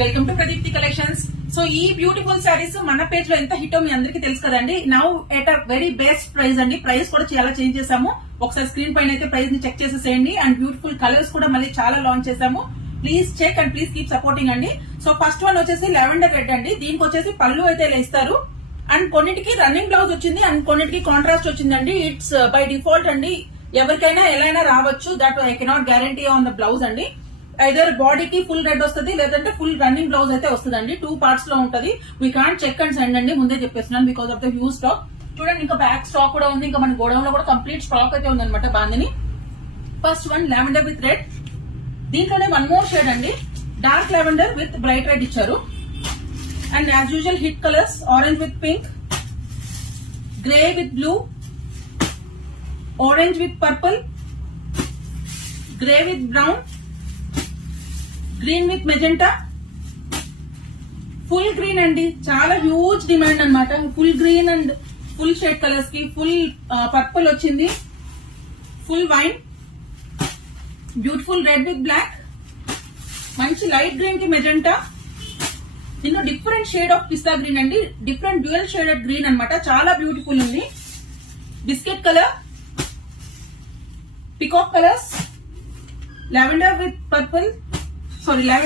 Welcome to Pradeepti collections. So ఈ beautiful saris మన page లో ఎంత హిట్ మీ అందరికీ తెలుసు కదండి. Now at a very best price అండి. ప్రైస్ కూడా చాలా చేంజ్ చేసాము. ఒకసారి స్క్రీన్ పైన అయితే ప్రైస్ ని చెక్ చేసేసేయండి. అండ్ బ్యూటిఫుల్ కలర్స్ కూడా మళ్ళీ చాలా లాంచ్ చేసాము. Please check and please keep supporting అండి. సో ఫస్ట్ వన్ వచ్చేసి లెవెండర్ రెడ్ అండి. దీనికి వచ్చేసి పళ్ళు అయితే ఇలా ఇస్తారు. అండ్ కొన్నిటికి రన్నింగ్ బ్లౌజ్ వచ్చింది అండ్ కొన్నిటికి కాంట్రాస్ట్ వచ్చిందండి. ఇట్స్ బై డిఫాల్ట్ అండి. ఎవరికైనా ఎలా అయినా రావచ్చు. That I cannot guarantee on the blouse అండి. ఐదర్ బాడీకి ఫుల్ రెడ్ వస్తుంది లేదంటే ఫుల్ రన్నింగ్ బ్లౌజ్ అయితే వస్తుందండి. 2 పార్ట్స్ లో ఉంటది. We can't check and send అండి. ముందే చెప్పేస్తున్నాను because of the huge stock. చూడండి, ఇంకా బ్యాక్ స్టాక్ కూడా ఉంది. ఇంకా మన గోడౌన్ లో కూడా కంప్లీట్ స్టాక్ అయితే ఉందన్నమాట. Bandhani first one lavender with red. దీంట్లోనే వన్ మోర్ షేడ్ అండి. Dark lavender with bright red ఇచ్చారు. And as usual hit colours orange with pink, grey with blue, orange with purple, grey with brown, green with magenta, full green అండి. చాలా huge demand అన్నమాట. Full green and full shade colours కి full purple వచ్చింది, full wine, beautiful red with black, మంచి light green కి magenta. దీనిలో different shade of pista green అండి. Different dual shaded green అన్నమాట. చాలా బ్యూటిఫుల్ ఉంది. Biscuit colour, peacock colours, lavender with purple, sorry